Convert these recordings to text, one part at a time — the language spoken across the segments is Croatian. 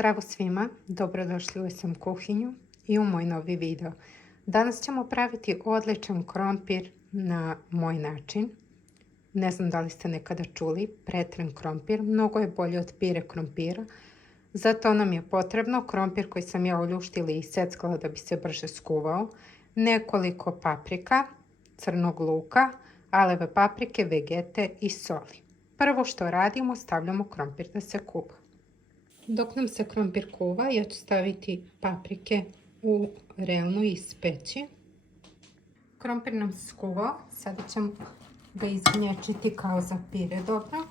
Zdravo svima, dobrodošli u SM kuhinju i u moj novi video. Danas ćemo praviti odličan krompir na moj način. Ne znam da li ste nekada čuli, pretren krompir, mnogo je bolji od pire krompira. Zato nam je potrebno krompir koji sam ja oljuštila i seckala da bi se brže skuvao, nekoliko paprika, crnog luka, aleve paprike, vegete i soli. Prvo što radimo, stavljamo krompir da se kuva. Dok nam se krompir kuva, ja ću staviti paprike u relnu i ispeći. Krompir nam se skuvao, sada ćemo ga izgnječiti kao za pire dobro.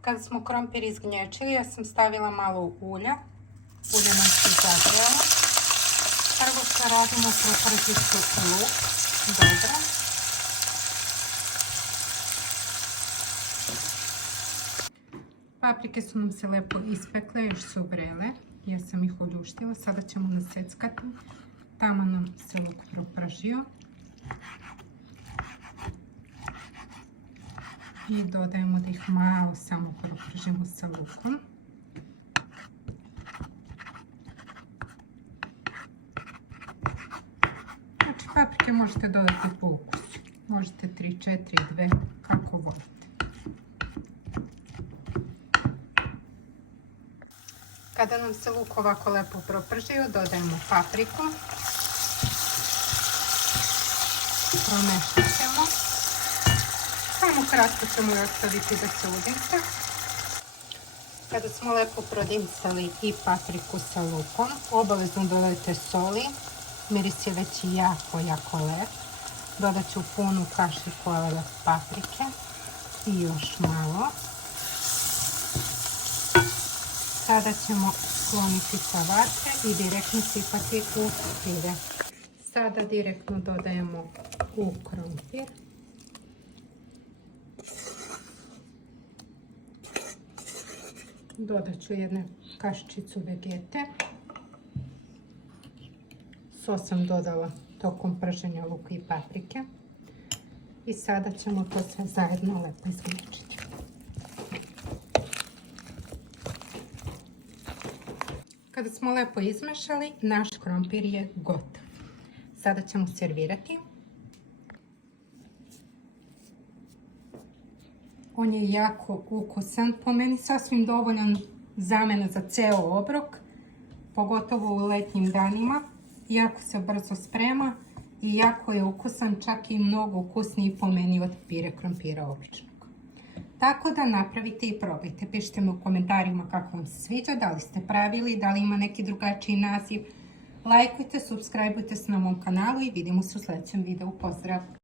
Kada smo krompir izgnječili, ja sam stavila malo ulja. Ulje nam se zagrelo. Prvo što radimo, propržit ću luk. Dobro. Paprike su nam se lepo ispekle, još su vrele. Ja sam ih oljuštila. Sada ćemo naseckati. Tamo nam se luk propržio. I dodajemo da ih malo samo propržimo sa lukom. Znači paprike možete dodati po ukusu. Možete 3, 4, 2, kako volite. Kada nam se luk ovako lepo propržio, dodajemo papriku. Promešat ćemo. Samo kratko ćemo je ostaviti da se udimsa. Kada smo lepo prodimsali i papriku sa lukom, obavezno dodajte soli. Miris je već jako lep. Dodat ću punu kašiku aleve paprike i još malo. Sada ćemo skloniti sa vatre i direktno sipati u pire. Sada direktno dodajemo u krompir. Dodat ću jednu kašičicu vegete. Sos sam dodala tokom prženja luka i paprike. I sada ćemo to sve zajedno lepo izgnječiti. Kada smo lepo izmešali, naš krompir je gotov. Sada ćemo servirati. On je jako ukusan, po meni sasvim dovoljan zamena za ceo obrok, pogotovo u letnjim danima. Jako se brzo sprema i jako je ukusan, čak i mnogo ukusniji po meni od pire krompira običnog. Tako da napravite i probajte. Pišite mi u komentarima kako vam se sviđa, da li ste pravili, da li ima neki drugačiji naziv. Lajkujte, subscribeujte se na mom kanalu i vidimo se u sljedećem videu. Pozdrav!